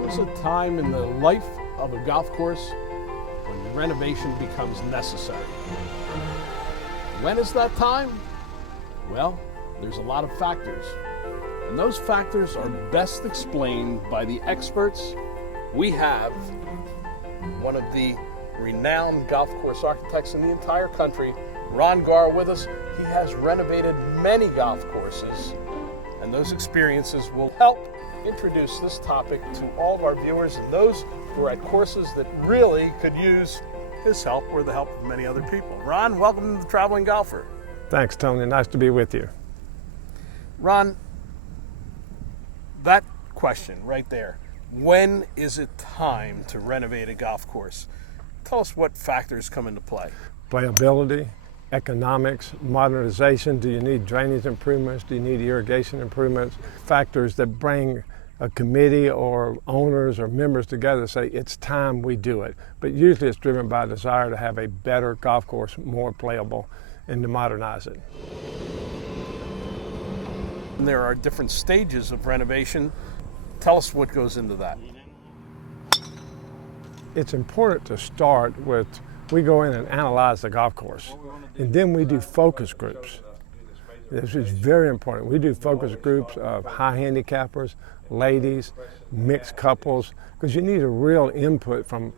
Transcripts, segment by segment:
comes a time in the life of a golf course when renovation becomes necessary. When is that time? Well, there's a lot of factors, and those factors are best explained by the experts. We have one of the renowned golf course architects in the entire country, Ron Garl, with us. He has renovated many golf courses, and those experiences will help introduce this topic to all of our viewers and those who are at courses that really could use his help or the help of many other people. Ron, welcome to the Traveling Golfer. Thanks, Tony. Nice to be with you. Ron, that question right there, when is it time to renovate a golf course? Tell us what factors come into play. Playability, economics, modernization. Do you need drainage improvements? Do you need irrigation improvements? Factors that bring a committee or owners or members together to say it's time we do it. But usually it's driven by a desire to have a better golf course, more playable, and to modernize it. And there are different stages of renovation. Tell us what goes into that. It's important to start with, we go in and analyze the golf course, and then we do focus groups. This is very important. We do focus groups of high handicappers, ladies, mixed couples, because you need a real input from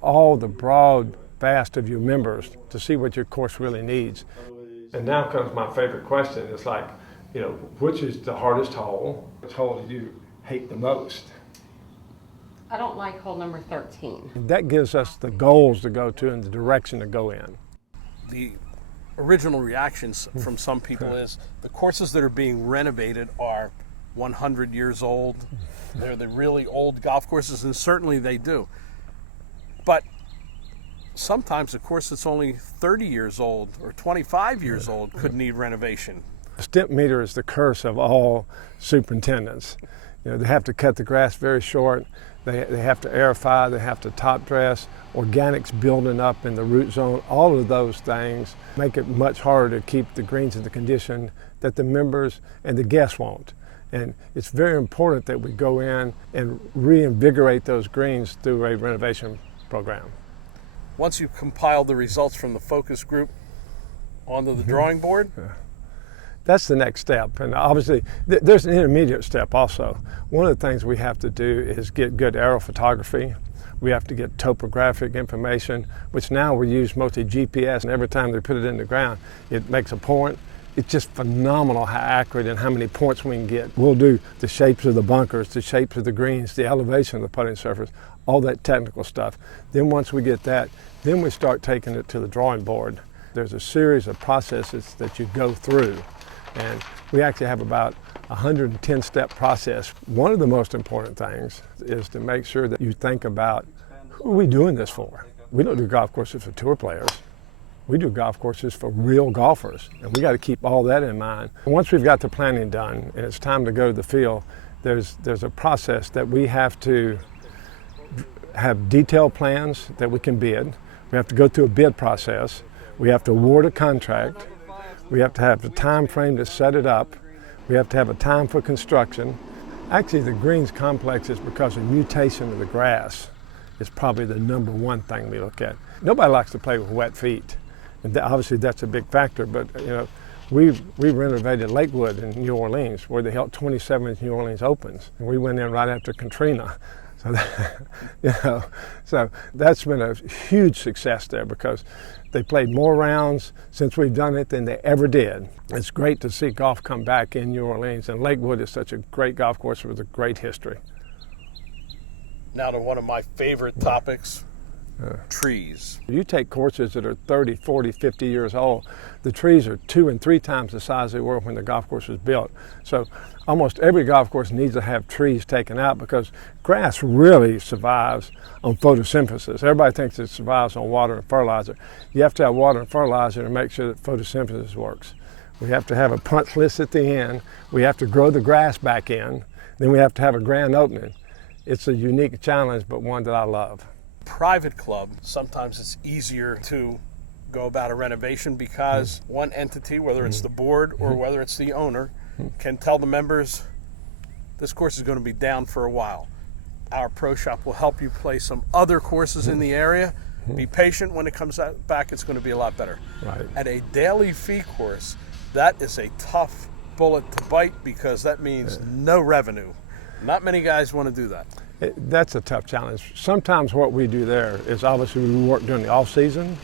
all the broad vast of your members to see what your course really needs. And now comes my favorite question. It's like, which is the hardest hole? Which hole do you hate the most? I don't like hole number 13. That gives us the goals to go to and the direction to go in. The original reactions from some people is the courses that are being renovated are 100 years old. They're the really old golf courses, and certainly they do. But sometimes a course that's only 30 years old or 25 years old could need renovation. The step meter is the curse of all superintendents. They have to cut the grass very short. They have to aerify, they have to top dress, organics building up in the root zone. All of those things make it much harder to keep the greens in the condition that the members and the guests want. And it's very important that we go in and reinvigorate those greens through a renovation program. Once you've compiled the results from the focus group onto the drawing board? That's the next step, and obviously there's an intermediate step also. One of the things we have to do is get good aerophotography. We have to get topographic information, which now we use mostly GPS, and every time they put it in the ground, it makes a point. It's just phenomenal how accurate and how many points we can get. We'll do the shapes of the bunkers, the shapes of the greens, the elevation of the putting surface, all that technical stuff. Then once we get that, then we start taking it to the drawing board. There's a series of processes that you go through. And we actually have about a 110-step process. One of the most important things is to make sure that you think about, who are we doing this for? We don't do golf courses for tour players. We do golf courses for real golfers, and we got to keep all that in mind. Once we've got the planning done and it's time to go to the field, there's a process that we have to have detailed plans that we can bid. We have to go through a bid process. We have to award a contract. We have to have the time frame to set it up. We have to have a time for construction. Actually, the greens complex is because of mutation of the grass is probably the number one thing we look at. Nobody likes to play with wet feet. And obviously that's a big factor, but we renovated Lakewood in New Orleans where they held 27 New Orleans Opens. And we went in right after Katrina. So that's been a huge success there because they played more rounds since we've done it than they ever did. It's great to see golf come back in New Orleans, and Lakewood is such a great golf course with a great history. Now to one of my favorite topics, trees. You take courses that are 30, 40, 50 years old, the trees are 2 and 3 times the size they were when the golf course was built. So almost every golf course needs to have trees taken out because grass really survives on photosynthesis. Everybody thinks it survives on water and fertilizer. You have to have water and fertilizer to make sure that photosynthesis works. We have to have a punch list at the end. We have to grow the grass back in. Then we have to have a grand opening. It's a unique challenge, but one that I love. Private club, sometimes it's easier to go about a renovation because one entity, whether it's the board or whether it's the owner, can tell the members this course is going to be down for a while. our pro shop will help you play some other courses in the area. Be patient. When it comes back, it's going to be a lot better. Right. At a daily fee course, that is a tough bullet to bite because that means no revenue. Not many guys want to do that. That's a tough challenge. Sometimes what we do there is obviously we work during the off season,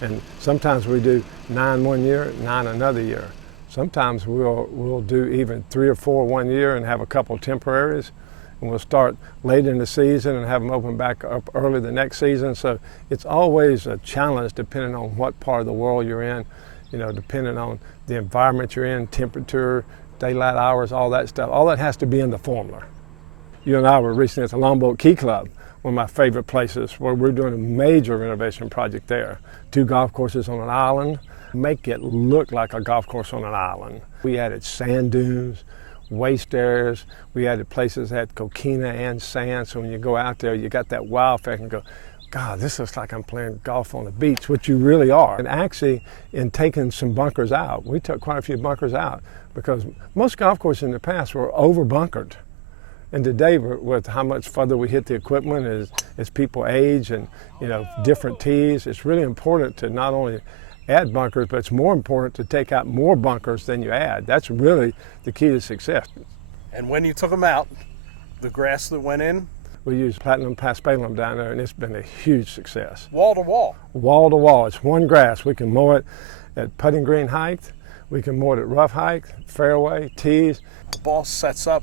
and sometimes we do 9 one year, 9 another year. Sometimes we'll do even 3 or 4 one year and have a couple of temporaries, and we'll start late in the season and have them open back up early the next season. So it's always a challenge depending on what part of the world you're in, depending on the environment you're in, temperature, daylight hours, all that stuff. All that has to be in the formula. You and I were recently at the Longboat Key Club, one of my favorite places, where we're doing a major renovation project there. 2 golf courses on an island, make it look like a golf course on an island. We added sand dunes, waste areas. We added places that had coquina and sand, so when you go out there, you got that wow effect and go, God, this looks like I'm playing golf on the beach, which you really are. And actually, in taking some bunkers out, we took quite a few bunkers out because most golf courses in the past were over bunkered. And today, with how much further we hit the equipment as people age and different tees, it's really important to not only add bunkers, but it's more important to take out more bunkers than you add. That's really the key to success. And when you took them out, the grass that went in? We use platinum paspalum down there, and it's been a huge success. Wall to wall? Wall to wall. It's one grass. We can mow it at putting green height. We can mow it at rough height, fairway, tees. The ball sets up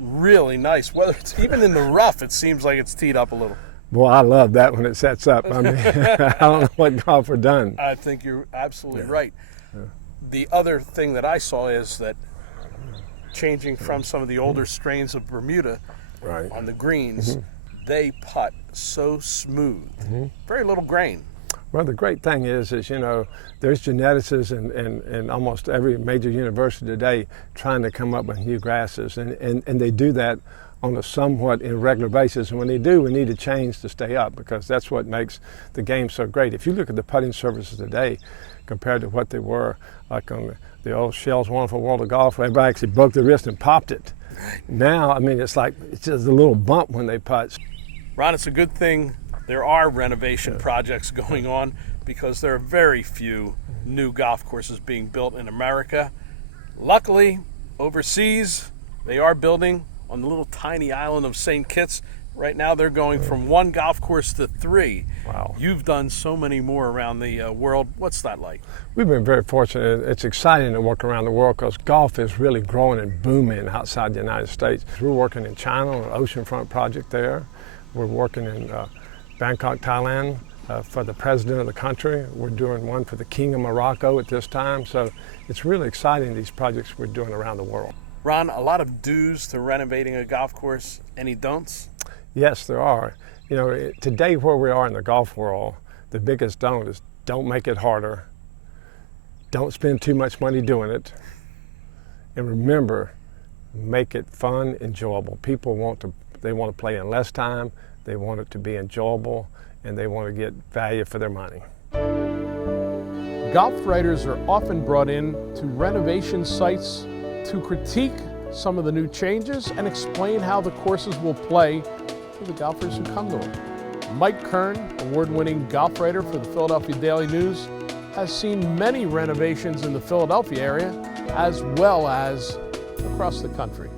really nice. Whether it's even in the rough, it seems like it's teed up a little. Boy, I love that when it sets up. I mean, I don't know what golfer done. I think you're absolutely right. Yeah. The other thing that I saw is that changing from some of the older strains of Bermuda on the greens, they putt so smooth. Very little grain. Well, the great thing is there's geneticists in almost every major university today trying to come up with new grasses, and they do that on a somewhat irregular basis. And when they do, we need to change to stay up because that's what makes the game so great. If you look at the putting surfaces today compared to what they were like on the old Shell's Wonderful World of Golf, where everybody actually broke their wrist and popped it. Now, I mean, it's just a little bump when they putt. Ron, it's a good thing there are renovation projects going on because there are very few new golf courses being built in America. Luckily, overseas, they are building on the little tiny island of St. Kitts. Right now, they're going from 1 golf course to 3. Wow. You've done so many more around the world. What's that like? We've been very fortunate. It's exciting to work around the world because golf is really growing and booming outside the United States. We're working in China on an oceanfront project there. We're working in Bangkok, Thailand for the president of the country. We're doing one for the King of Morocco at this time. So it's really exciting, these projects we're doing around the world. Ron, a lot of do's to renovating a golf course. Any don'ts? Yes, there are. Today where we are in the golf world, the biggest don't is don't make it harder. Don't spend too much money doing it. And remember, make it fun, enjoyable. People want to play in less time, they want it to be enjoyable, and they want to get value for their money. Golf writers are often brought in to renovation sites to critique some of the new changes and explain how the courses will play to the golfers who come to them. Mike Kern, award-winning golf writer for the Philadelphia Daily News, has seen many renovations in the Philadelphia area as well as across the country.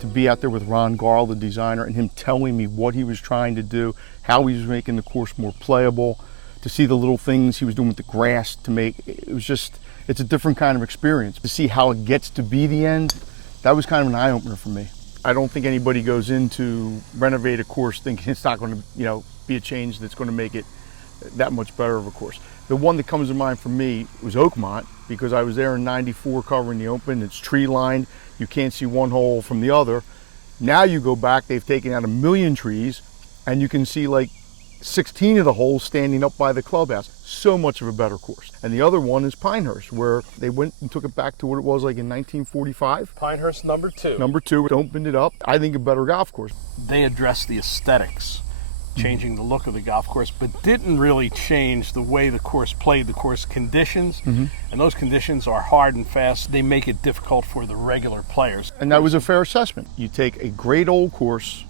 To be out there with Ron Garl, the designer, and him telling me what he was trying to do, how he was making the course more playable, to see the little things he was doing with the grass to make, it's a different kind of experience. To see how it gets to be the end, that was kind of an eye-opener for me. I don't think anybody goes in to renovate a course thinking it's not going to, be a change that's going to make it that much better of a course. The one that comes to mind for me was Oakmont, because I was there in '94 covering the Open. It's tree lined. You can't see one hole from the other. Now you go back, they've taken out 1 million trees, and you can see like 16 of the holes standing up by the clubhouse. So much of a better course. And the other one is Pinehurst, where they went and took it back to what it was like in 1945. Pinehurst number 2. Number 2, opened it up. I think a better golf course. They addressed the aesthetics, changing the look of the golf course, but didn't really change the way the course played, the course conditions. And those conditions are hard and fast. They make it difficult for the regular players. And that was a fair assessment. You take a great old course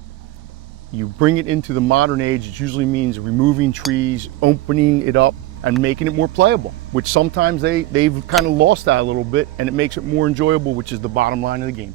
You bring it into the modern age, it usually means removing trees, opening it up, and making it more playable, which sometimes they've kind of lost that a little bit, and it makes it more enjoyable, which is the bottom line of the game.